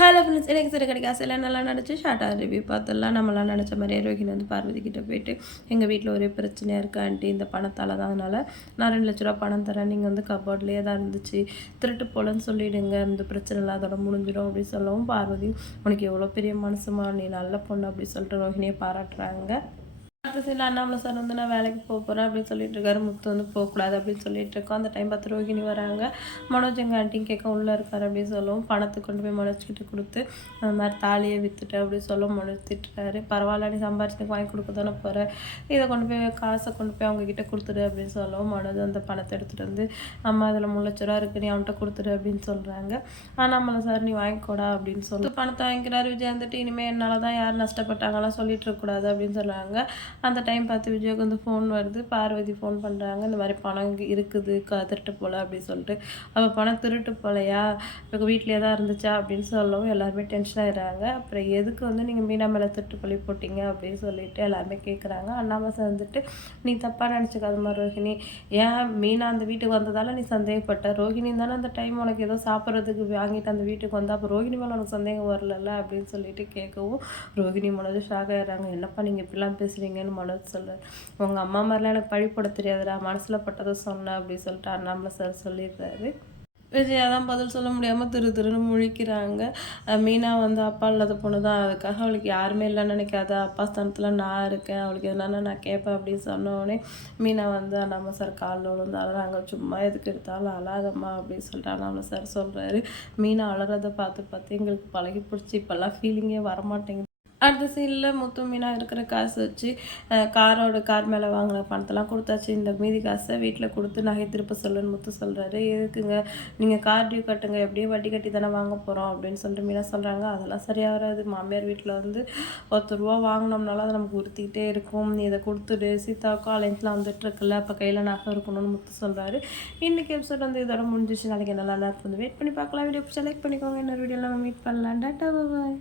Hello friends, எனக்கு சிறு கடைக்கு ஆசையில் நல்லா நினச்சி ஷார்ட்டாக ரிவ்யூ பார்த்துடலாம். நம்மளாம் நினச்ச மாதிரியே ரோஹிணி வந்து பார்வதி கிட்டே போயிட்டு, எங்கள் வீட்டில் ஒரே பிரச்சனையாக இருக்குது ஆண்டி, இந்த பணத்தால் தான், அதனால் நான் 2,00,000 பணம் தரேன், நீங்கள் வந்து கபோர்ட்லேயே தான் இருந்துச்சு, திருட்டு போலன்னு சொல்லிவிடுங்க, இந்த பிரச்சனை இல்லை அதோட முடிஞ்சிடும் அப்படின்னு சொல்லவும், பார்வதி உனக்கு எவ்வளோ பெரிய மனசுமா, நீ நல்ல பொண்ணு அப்படின்னு சொல்லிட்டு ரோஹிணியை பாராட்டுறாங்க. அடுத்த சைடில் அண்ணாமலை சார் வந்து நான் வேலைக்கு போகிறேன் அப்படின்னு சொல்லிட்டு இருக்காரு. முத்து வந்து போகக்கூடாது அப்படின்னு சொல்லிட்டு இருக்கோம். அந்த டைம் பார்த்து ரோஹிணி வராங்க. மனோஜ் எங்கள் ஆண்டியும் கேட்க உள்ளே இருக்காரு அப்படின்னு சொல்லவும், பணத்தை கொண்டு போய் மனோஜ்கிட்ட கொடுத்து அந்த மாதிரி தாலியை விற்றுட்டு அப்படின்னு சொல்லவும் மனோஜ் திட்டுறாரு. பரவாயில்ல, நீ சம்பாரிச்சு வாங்கி கொடுக்க தானே போகிற, இதை கொண்டு போய் காசை கொண்டு போய் அவங்கக்கிட்ட கொடுத்துடு அப்படின்னு சொல்லவும், மனோஜ் அந்த பணத்தை எடுத்துகிட்டு வந்து அம்மா இதில் 3,00,000 இருக்குது, நீ அவன்கிட்ட கொடுத்துடு அப்படின்னு சொல்கிறாங்க. அண்ணாமலை சார் நீ வாங்கிக்கோடா அப்படின்னு சொல்லி பணத்தை வாங்கிக்கிறாரு. விஜய் வந்துட்டு இனிமேல் என்னால் தான் யார் நஷ்டப்பட்டாங்கலாம் சொல்லிட்டு இருக்கக்கூடாது அப்படின்னு சொல்கிறாங்க. அந்த டைம் பார்த்து விஜய்க்கு வந்து ஃபோன் வருது. பார்வதி ஃபோன் பண்ணுறாங்க, இந்த மாதிரி பணம் இருக்குது திருட்டு போல் அப்படின்னு சொல்லிட்டு. அவள் பணம் திருட்டு போலையா, இப்போ வீட்லேயே தான் இருந்துச்சா அப்படின்னு சொல்லவும் எல்லாருமே டென்ஷன் ஆகிடுறாங்க. அப்புறம் எதுக்கு வந்து நீங்கள் மீனா மேலே திருட்டு பழி போட்டிங்க அப்படின்னு சொல்லிட்டு எல்லாருமே கேட்குறாங்க. அண்ணாமலை வந்துட்டு நீ தப்பாக நினச்சிக்காத மாதிரி ரோஹிணி, ஏன் மீனா அந்த வீட்டுக்கு வந்ததால் நீ சந்தேகப்பட்ட, ரோஹிணி தானே அந்த டைம் உனக்கு ஏதோ சாப்பிட்றதுக்கு வாங்கிட்டு அந்த வீட்டுக்கு வந்தால் அப்போ ரோஹிணி மேலே உனக்கு சந்தேகம் வரல அப்படின்னு சொல்லிட்டு கேட்கவும், ரோஹிணி மனது ஷாக் ஆகிடுறாங்க. என்னப்பா நீங்கள் இப்படிலாம் பேசுகிறீங்கன்னு மனோஜ் சொல்கிறார். உங்கள் அம்மா மாதிரிலாம் எனக்கு பழி போட தெரியாதுடா, மனசில் பட்டதை சொன்னேன் அப்படின்னு சொல்லிட்டு அண்ணாமலை சார் சொல்லிடுறாரு. விஜயா தான் பதில் சொல்ல முடியாமல் திருன்னு முழிக்கிறாங்க. மீனா வந்து அப்பா இல்லாத பொண்ணு தான், அதுக்காக அவளுக்கு யாருமே இல்லைன்னு நினைக்காத, அப்பா ஸ்தானத்தில் நான் இருக்கேன், அவளுக்கு எதுனா நான் கேட்பேன் அப்படின்னு சொன்னோடனே மீனா வந்து அண்ணாமலை சார் காலில் விழுந்து அழறாங்க. சும்மா எதுக்கு எடுத்தாலும் அழாதம்மா அப்படின்னு சொல்லிட்டு அண்ணாமலை சார் சொல்கிறாரு. மீனா அழறதை பார்த்து பார்த்து எங்களுக்கு பழகி பிடிச்சி இப்போல்லாம் ஃபீலிங்கே வரமாட்டேங்குது. அடுத்த சீனில் முத்து மீனா இருக்கிற காசு வச்சு கார் மேலே வாங்கின பணத்தெல்லாம் கொடுத்தாச்சு. இந்த மீதி காசை வீட்டில் கொடுத்து நகை திருப்ப சொல்லுன்னு முத்து சொல்கிறாரு. எதுக்குங்க, நீங்கள் கார் டியூ கட்டுங்க, எப்படியும் வட்டி கட்டி தானே வாங்க போகிறோம் அப்படின்னு சொல்லிட்டு மீனா சொல்கிறாங்க. அதெல்லாம் சரியாக வராது, மாமியார் வீட்டில் வந்து ₹10 வாங்கினோம்னால அதை நமக்கு உறுத்திக்கிட்டே இருக்கும், நீ இதை கொடுத்துடு, சீதாவுக்கும் அலைன்ஸ்லாம் வந்துட்டுருக்குல்ல, அப்போ கையில் நகை இருக்கணும்னு முத்து சொல்கிறாரு. இன்றைக்கி எபிசோட் வந்து இதோட முடிஞ்சிச்சு. நாளைக்கு நல்லா இருக்கும், வந்து வெயிட் பண்ணி பார்க்கலாம். வீடியோ பிடிச்சா லைக் பண்ணிக்கோங்க. இன்னொரு வீடியோவில் நம்ம மீட் பண்ணலாம். டாட்டா பாய்.